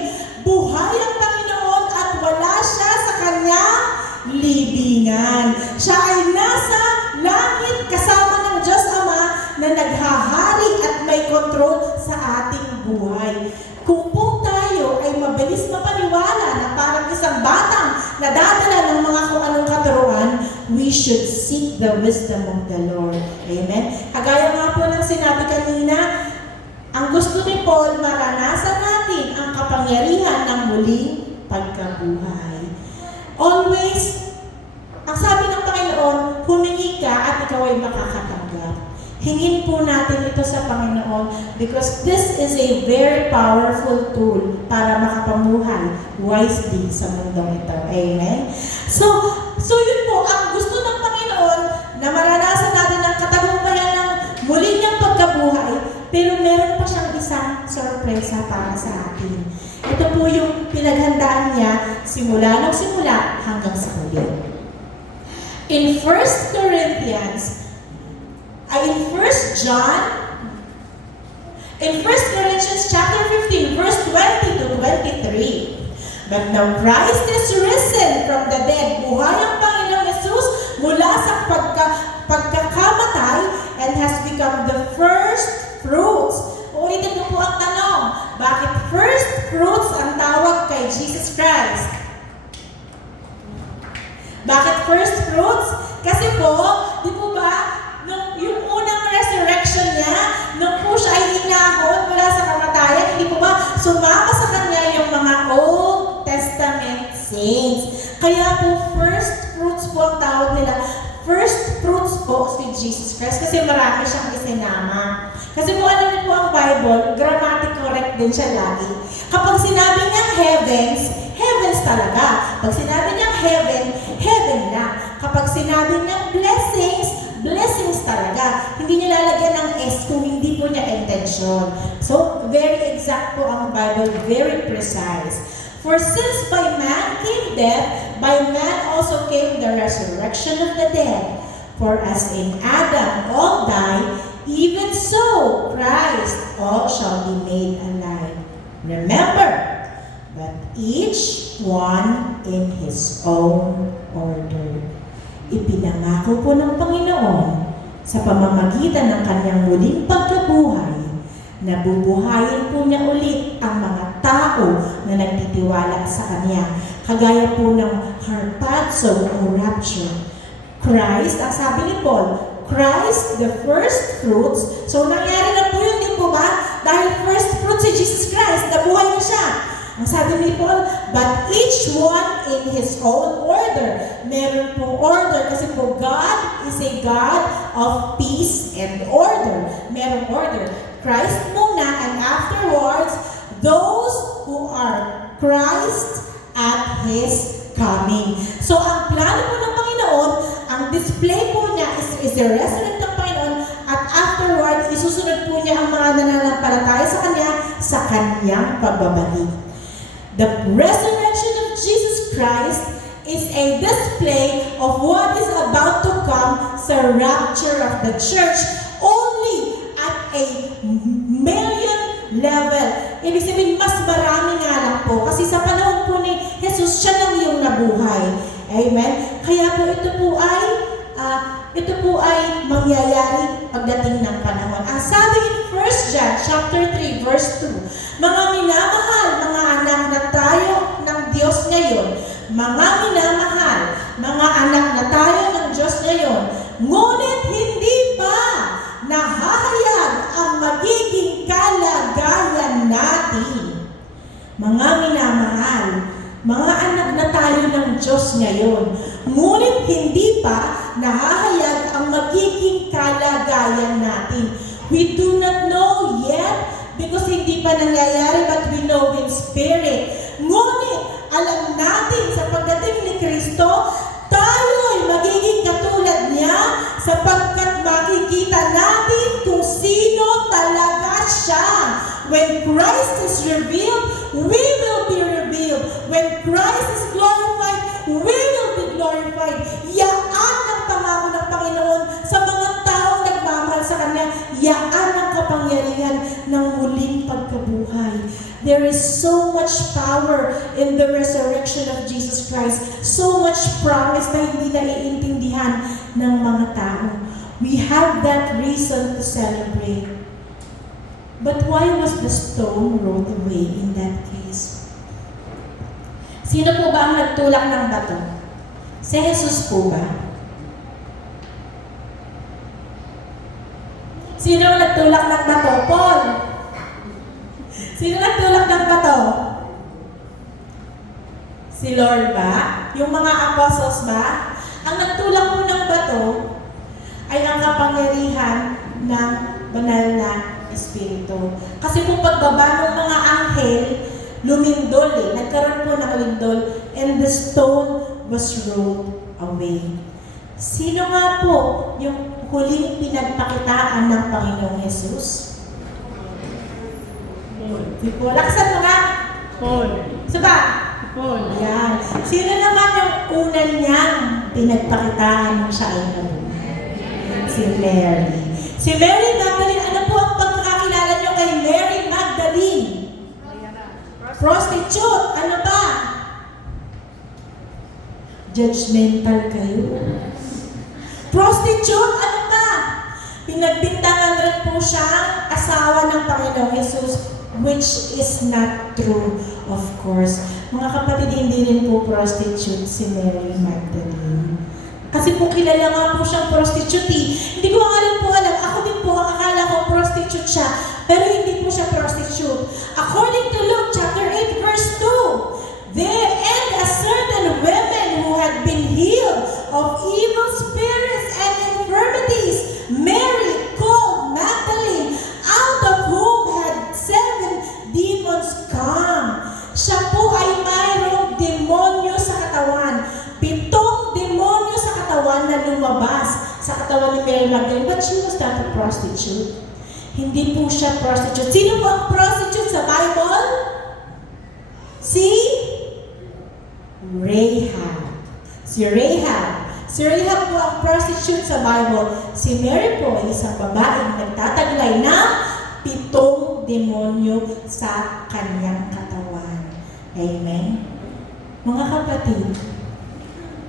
Buhay ang Panginoon at wala siya sa kanyang libingan. Siya ay nasa langit kasama ng Diyos Ama na naghahari at may kontrol sa ating buhay. Kung po tayo ay mabilis mapaniwala na parang isang batang nadadala ng mga kung anong katuruan, we should seek the wisdom of the Lord. Amen? Kagaya nga po ng sinabi kanina, ang gusto ni Paul, maranasan natin ang kapangyarihan ng muling pagkabuhay. Always, ang sabi ng Panginoon, humingi ka at ikaw ay makakatanggap. Hingin po natin ito sa Panginoon because this is a very powerful tool para makapamuhay wisely sa mundong ito. Amen? So yun po, ang gusto ng Panginoon na maranasan natin ang katagumpayan ng muling niyang pagkabuhay, pero meron pa siyang isang sorpresa para sa atin. Ito po yung pinaghandaan niya simula hanggang sa huli. In 1 Corinthians chapter 15, verse 20 to 23. But now Christ is risen from the dead. Buhay ang Panginoong Jesus mula sa pagkakamatay and has become the first fruits. Ulitin ko po ang tanong, bakit first fruits ang tawag kay Jesus Christ? Bakit first fruits? Kasi po, di po ba, yung unang resurrection niya, nung po siya ay inahon mula sa kamatayan, hindi po ba sumama sa kanya yung mga Old Testament saints. Kaya po, first fruits po ang tawag nila. First fruits po si Jesus Christ kasi marami siyang isinama. Kasi kung alam niyo po ang Bible, grammatic correct din siya lagi. Kapag sinabi niyang heavens, heavens talaga. Pag sinabi niyang heaven, heaven na. Kapag sinabi niyang blessings, blessings talaga. Hindi niya lalagyan ng S kung hindi po niya intention. So, very exact po ang Bible, very precise. For since by man came death, by man also came the resurrection of the dead. For as in Adam all die, even so Christ all shall be made alive. Remember, but each one in his own order. Ipinangako po ng Panginoon sa pamamagitan ng kanyang muling pagkabuhay na bubuhayin po niya ulit ang mga tao na nagtitiwala sa Kanya. Kagaya po ng harpazo o rapture. Christ, ang sabi ni Paul, Christ, the first fruits. So, nangyari na po yun, di po ba? Dahil first fruits si Jesus Christ, nabuhay na siya. Ang sabi ni Paul, but each one in his own order. Meron pong order kasi po God is a God of peace and order. Meron order. Christ muna and afterwards, those who are Christ at His coming. So, ang plano po ng Panginoon, ang display po niya is the resurrection ng Panginoon at afterward, isusunod po niya ang mga nananampalataya sa Kanya sa Kanyang pagbabalik. The resurrection of Jesus Christ is a display of what is about to come sa rapture of the church only at a million level. Ibig sabihin, mas marami nga lang po. Kasi sa panahon po ni Jesus, siya lang yung nabuhay. Amen? Kaya po ito po ay mangyayari pagdating ng panahon. Ang sabi in 1 John chapter 3 verse 2, mga minamahal, mga anak na tayo ng Diyos ngayon, mga minamahal, mga anak na tayo ng Diyos ngayon, ngunit hindi pa nahahayag ang magiging kalagayan natin. Mga minamahal, mga anak na tayo ng Diyos ngayon, ngunit hindi pa nahahayag ang magiging kalagayan natin. We do not know yet because hindi pa nangyayari, but we know in spirit. Ngunit alam natin sa pagdating ni Kristo, tayo ay magiging katulad niya sapagkat makikita natin kung sino talaga siya. When Christ is revealed, we will be revealed. When Christ is glorified, we will be glorified. Yaan ang pangako ng Panginoon sa mga taong nagmamahal sa Kanya. Yaan ang kapangyarihan ng muling pagkabuhay. There is so much power in the resurrection of Jesus Christ. So much promise na hindi naiintindihan ng mga tao. We have that reason to celebrate. But why was the stone rolled away in that case? Sino po ba ang nagtulak ng bato? Si Jesus po ba? Sino ang nagtulak ng bato? Paul! Sino nagtulak ng bato? Si Lord ba? Yung mga apostles ba? Ang nagtulak po ng bato ay ang kapangyarihan ng banal na Espiritu. Kasi po pagbaba ng mga anghel, lumindol nagkaroon po ng lindol, and the stone was rolled away. Sino nga po yung huling pinagpakitaan ng Panginoong Jesus? Si Paul. Laksan mo nga. Paul. Saba? Paul. Yan. Sino naman yung una niyang pinagpakitaan nung siya ay nabuhay? Si Mary. Si Mary Magdalene, ano po ang pagkakakilala niyo kay Mary Magdalene? Prostitute. Ano ba? Judgmental kayo. Prostitute. Ano ba? Pinagbintangan rin po siyang asawa ng Panginoong Jesus, which is not true, of course. Mga kapatid, hindi rin po prostitute si Mary Magdalene. Kasi po kilala nga po siyang prostitute Hindi ko nga rin po alam. Ako din po, akala ko prostitute siya. Pero hindi po siya prostitute. According to Luke chapter 8 verse 2, there and a certain women who had been healed of evil spirits and infirmities, Mary called Magdalene, out of whom had 7 demons come. Siya po ay mayroong demonyo sa katawan. 7 demonyo sa katawan na lumabas sa katawan ni Mary Magdalene. But she was not a prostitute. Hindi po siya prostitute. Sino po ang prostitute sa Bible? Si Rahab. Si Rahab po ang prostitute sa Bible. Si Mary po ay isang babaeng nagtataglay ng 7 demonyo sa kanyang katawan. Amen? Mga kapatid,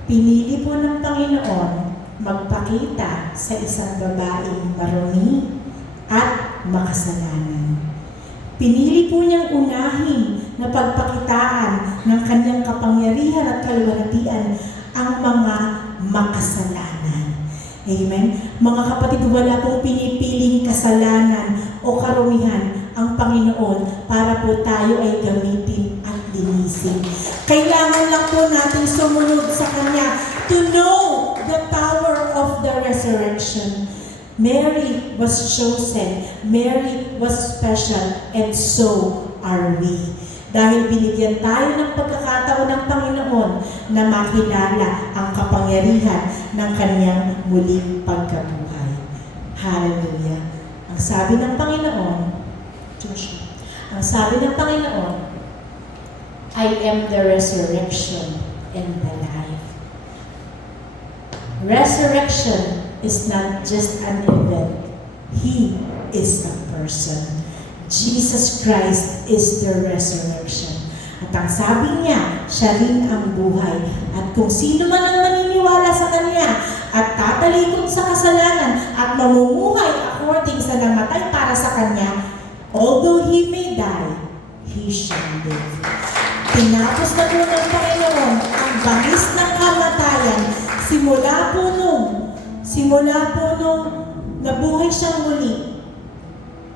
pinili po ng Panginoon magpakita sa isang babaeng marumi at makasalanan. Pinili po niyang unahin na pagpakitaan ng kanyang kapangyarihan at kaluwalhatian ang mga makasalanan. Amen? Mga kapatid, wala pong pinipiling kasalanan o karumihan ang Panginoon para po tayo ay gamitin at linisin. Kailangan lang po natin sumunod sa Kanya to know the power of the resurrection. Mary was chosen, Mary was special, and so are we. Dahil binigyan tayo ng pagkakataon ng Panginoon na makilala ang kapangyarihan ng Kanyang muling pagkabuhay. Hallelujah. Ang sabi ng Panginoon, Joshua, ang sabi ng Panginoon, I am the resurrection and the life. Resurrection is not just an event. He is a person. Jesus Christ is the resurrection. At ang sabi niya, siya rin ang buhay. At kung sino man ang maniniwala sa Kanya at tatalikod sa kasalanan at mamumuhay according sa namatay para sa Kanya, although he may die, he shall live. Tinapos na po ng Panginoon ang bangis ng kamatayan simula po nung nabuhay siyang muli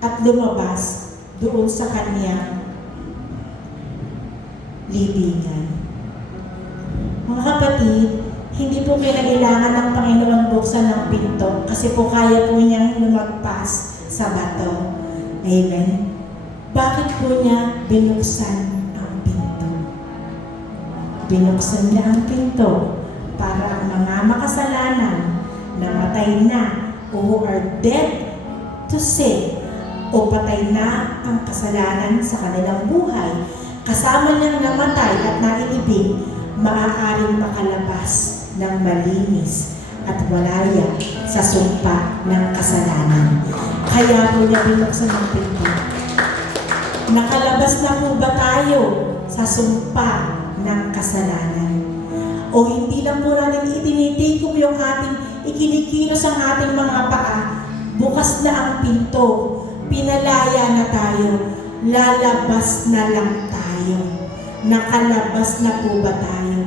at lumabas doon sa Kanyang libingan. Mga kapatid, hindi po kailangan ng Panginoon buksan ng pinto kasi po kaya po niyang lumagpas sa bato. Amen? Bakit po niya binuksan ang pinto? Binuksan niya ang pinto para ang mga makasalanan na matay na o who are dead to sin o patay na ang kasalanan sa kanilang buhay, kasama niyang namatay at nailibing, maaaring makalabas ng malinis at walaya sa sumpa ng kasalanan. Kaya po niya binuksan ang pinto. Nakalabas na po ba tayo sa sumpa ng kasalanan? O hindi lang po natin itinitikom yung ating ikinikilos ang ating mga paa, bukas na ang pinto, pinalaya na tayo, lalabas na lang tayo. Nakalabas na po ba tayo?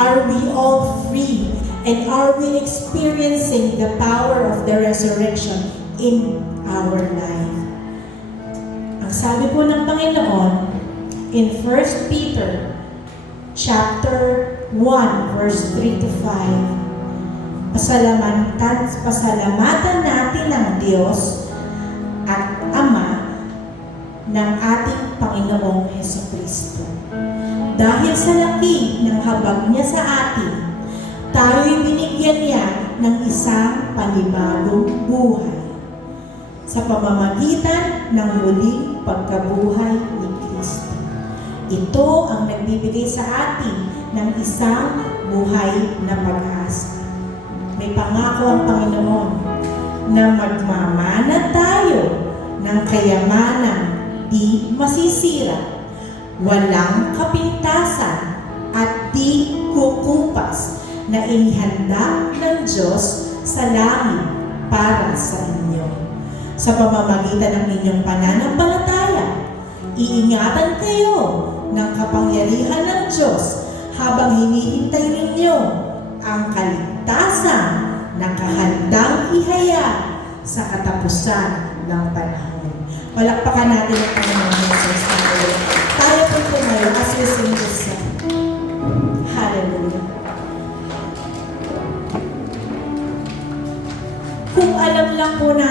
Are we all free? And are we experiencing the power of the resurrection in our life? Ang sabi po ng Panginoon in 1 Peter chapter 1 verse 3 to 5, pasalamatan natin ang Diyos at Ama ng ating Panginoong Hesukristo. Dahil sa laki ng habag niya sa atin, tayo'y binigyan niya ng isang panibagong buhay sa pamamagitan ng muling pagkabuhay ni Kristo. Ito ang nagbibigay sa atin ng isang buhay na pag-asa. May pangako ang Panginoon na magmamana tayo ng kayamanang di masisira, walang kapintasan at di kukupas na inihanda ng Diyos sa langit para sa inyo. Sa pamamagitan ng inyong pananampalataya, iingatan kayo ng kapangyarihan ng Diyos habang hinihintay ninyo ang kaligtasan na kahandang ihayag sa katapusan ng panahon. Palakpakan natin ang Panginoon Jesus. Tayo po tumayo as we sing this song. Hallelujah. Kung alam lang po natin